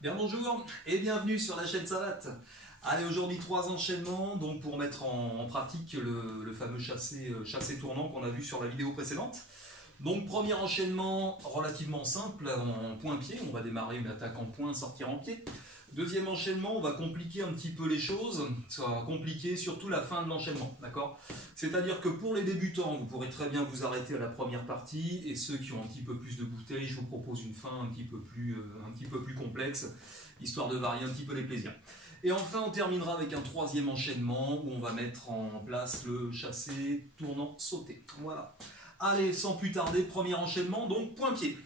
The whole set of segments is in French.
Bien bonjour et bienvenue sur la chaîne Savate. Allez, aujourd'hui 3 enchaînements donc pour mettre en pratique le fameux chassé tournant qu'on a vu sur la vidéo précédente. Donc premier enchaînement relativement simple en point-pied, on va démarrer une attaque en point, sortir en pied. Deuxième enchaînement, on va compliquer un petit peu les choses, ça va compliquer surtout la fin de l'enchaînement, d'accord? C'est-à-dire que pour les débutants, vous pourrez très bien vous arrêter à la première partie, et ceux qui ont un petit peu plus de bouteilles, je vous propose une fin un petit peu plus complexe, histoire de varier un petit peu les plaisirs. Et enfin, on terminera avec un troisième enchaînement, où on va mettre en place le chassé tournant sauté. Voilà. Allez, sans plus tarder, premier enchaînement, donc point-pied.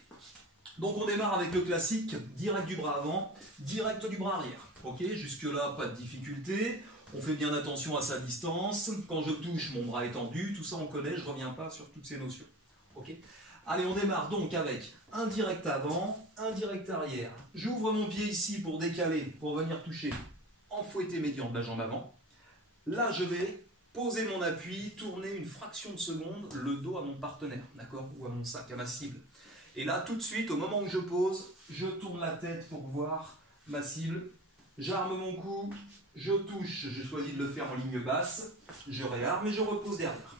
Donc on démarre avec le classique, direct du bras avant, direct du bras arrière. Ok, jusque là pas de difficulté, on fait bien attention à sa distance, quand je touche mon bras est tendu, tout ça on connaît, je ne reviens pas sur toutes ces notions. Ok. Allez, on démarre donc avec un direct avant, un direct arrière. J'ouvre mon pied ici pour décaler, pour venir toucher en fouetté médian de la jambe avant. Là je vais poser mon appui, tourner une fraction de seconde le dos à mon partenaire, d'accord, ou à mon sac, à ma cible. Et là, tout de suite, au moment où je pose, je tourne la tête pour voir ma cible. J'arme mon cou, je touche, je choisis de le faire en ligne basse, je réarme et je repose derrière.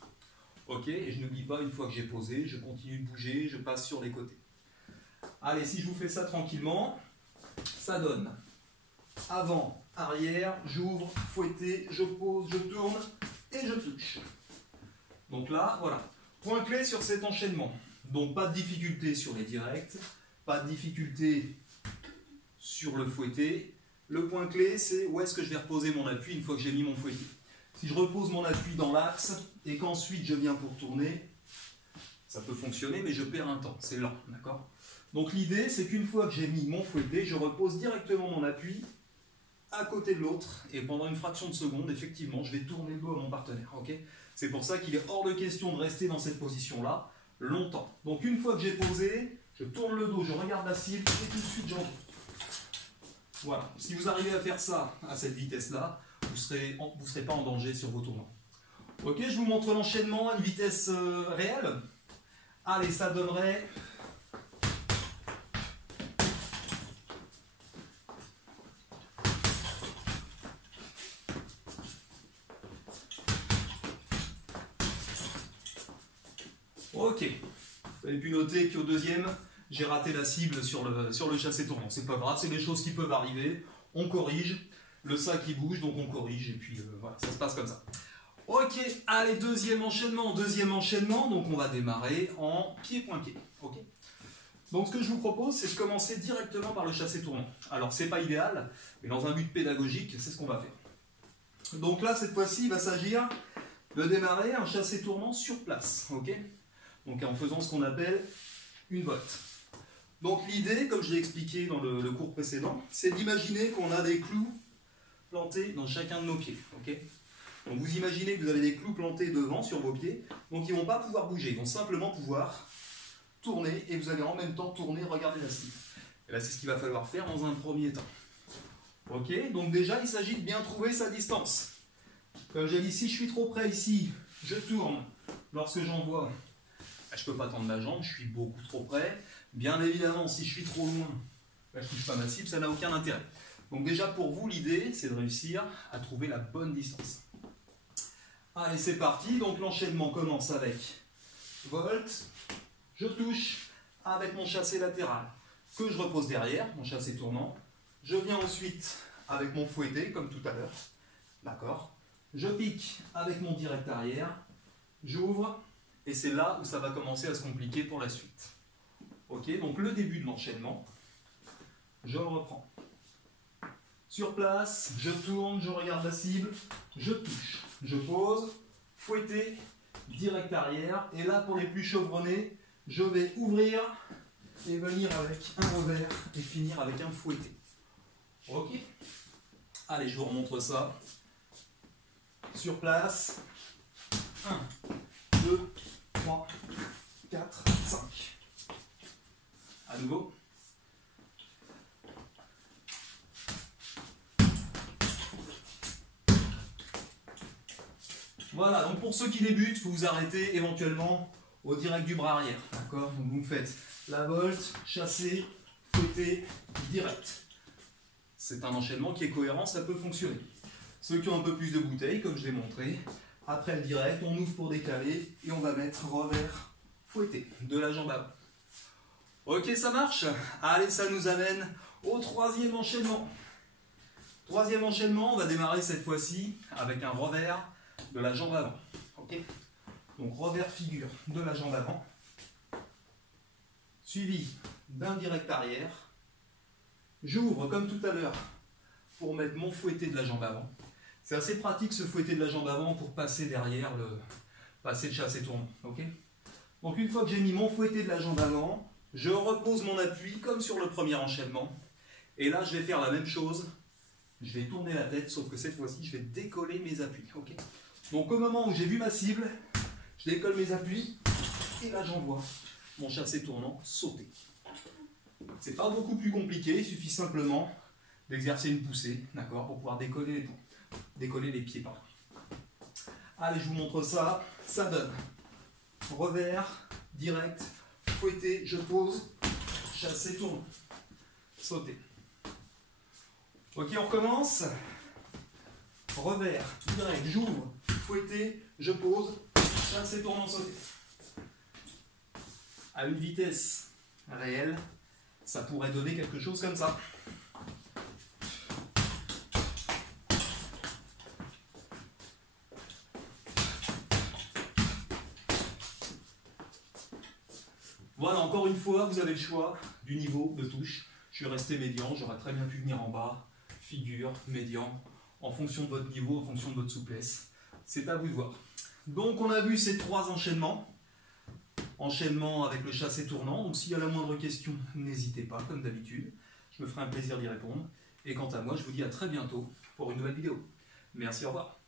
Ok, et je n'oublie pas, une fois que j'ai posé, je continue de bouger, je passe sur les côtés. Allez, si je vous fais ça tranquillement, ça donne avant, arrière, j'ouvre, fouetté, je pose, je tourne et je touche. Donc là, voilà. Point clé sur cet enchaînement. Donc pas de difficulté sur les directs, pas de difficulté sur le fouetté. Le point clé, c'est où est-ce que je vais reposer mon appui une fois que j'ai mis mon fouetté. Si je repose mon appui dans l'axe et qu'ensuite je viens pour tourner, ça peut fonctionner, mais je perds un temps, c'est lent, d'accord? Donc l'idée, c'est qu'une fois que j'ai mis mon fouetté, je repose directement mon appui à côté de l'autre, et pendant une fraction de seconde, effectivement, je vais tourner le dos à mon partenaire. Okay, c'est pour ça qu'il est hors de question de rester dans cette position-là longtemps. Donc une fois que j'ai posé, je tourne le dos, je regarde la cible, et tout de suite j'en tourne. Voilà. Si vous arrivez à faire ça à cette vitesse-là, vous ne serez pas en danger sur vos tournants. Ok, je vous montre l'enchaînement à une vitesse réelle. Allez, ça donnerait... Ok, vous avez pu noter qu'au deuxième, j'ai raté la cible sur le chassé tournant. C'est pas grave, c'est des choses qui peuvent arriver. On corrige, le sac il bouge, donc on corrige, et puis voilà, ça se passe comme ça. Ok, allez, deuxième enchaînement, donc on va démarrer en pied-point-pied. Okay, donc ce que je vous propose, c'est de commencer directement par le chassé tournant. Alors c'est pas idéal, mais dans un but pédagogique, c'est ce qu'on va faire. Donc là, cette fois-ci, il va s'agir de démarrer un chassé tournant sur place. Ok, donc en faisant ce qu'on appelle une volte. Donc l'idée, comme je l'ai expliqué dans le cours précédent, c'est d'imaginer qu'on a des clous plantés dans chacun de nos pieds. Okay, donc vous imaginez que vous avez des clous plantés devant sur vos pieds, donc ils ne vont pas pouvoir bouger, ils vont simplement pouvoir tourner, et vous allez en même temps tourner, regarder la cible. Et là c'est ce qu'il va falloir faire dans un premier temps. Ok, donc déjà il s'agit de bien trouver sa distance. Comme j'ai dit, si je suis trop près ici, je tourne. Lorsque j'envoie, je ne peux pas tendre ma jambe, je suis beaucoup trop près. Bien évidemment, si je suis trop loin, je ne touche pas ma cible, ça n'a aucun intérêt. Donc déjà pour vous, l'idée, c'est de réussir à trouver la bonne distance. Allez, c'est parti. Donc l'enchaînement commence avec volte, je touche avec mon chassé latéral, que je repose derrière, mon chassé tournant. Je viens ensuite avec mon fouetté, comme tout à l'heure. D'accord. Je pique avec mon direct arrière, j'ouvre, et c'est là où ça va commencer à se compliquer pour la suite. Ok, donc le début de l'enchaînement, je reprends. Sur place, je tourne, je regarde la cible, je touche, je pose, fouetté, direct arrière, et là pour les plus chevronnés, je vais ouvrir et venir avec un revers et finir avec un fouetté. Ok, allez, je vous remontre ça. Sur place, 1, 2, 3, 4, 5. À nouveau. Voilà, donc pour ceux qui débutent, vous vous arrêtez éventuellement au direct du bras arrière. D'accord? Donc vous faites la volte, chassé, fouetté, direct. C'est un enchaînement qui est cohérent, ça peut fonctionner. Ceux qui ont un peu plus de bouteilles, comme je l'ai montré, après le direct, on ouvre pour décaler et on va mettre revers fouetté de la jambe avant. Ok, ça marche. Allez, ça nous amène au troisième enchaînement. Troisième enchaînement, on va démarrer cette fois-ci avec un revers de la jambe avant. Ok. Donc revers figure de la jambe avant, suivi d'un direct arrière. J'ouvre comme tout à l'heure pour mettre mon fouetté de la jambe avant. C'est assez pratique ce fouetté de la jambe avant pour passer derrière passer le chassé tournant. Okay, donc une fois que j'ai mis mon fouetté de la jambe avant, je repose mon appui comme sur le premier enchaînement. Et là je vais faire la même chose. Je vais tourner la tête, sauf que cette fois-ci je vais décoller mes appuis. Okay, donc au moment où j'ai vu ma cible, je décolle mes appuis et là j'envoie mon chassé tournant sauter. C'est pas beaucoup plus compliqué, il suffit simplement d'exercer une poussée, d'accord, pour pouvoir décoller les pieds. Pardon. Allez, je vous montre ça. Ça donne revers, direct, fouetté, je pose, chassé tournant, sauter. Ok, on recommence. Revers, direct, j'ouvre, fouetté, je pose, chassé tournant, sauter. À une vitesse réelle, ça pourrait donner quelque chose comme ça. Voilà, encore une fois, vous avez le choix du niveau de touche. Je suis resté médian, j'aurais très bien pu venir en bas, figure, médian, en fonction de votre niveau, en fonction de votre souplesse. C'est à vous de voir. Donc on a vu ces trois enchaînements. Enchaînement avec le chassé tournant. Donc s'il y a la moindre question, n'hésitez pas, comme d'habitude. Je me ferai un plaisir d'y répondre. Et quant à moi, je vous dis à très bientôt pour une nouvelle vidéo. Merci, au revoir.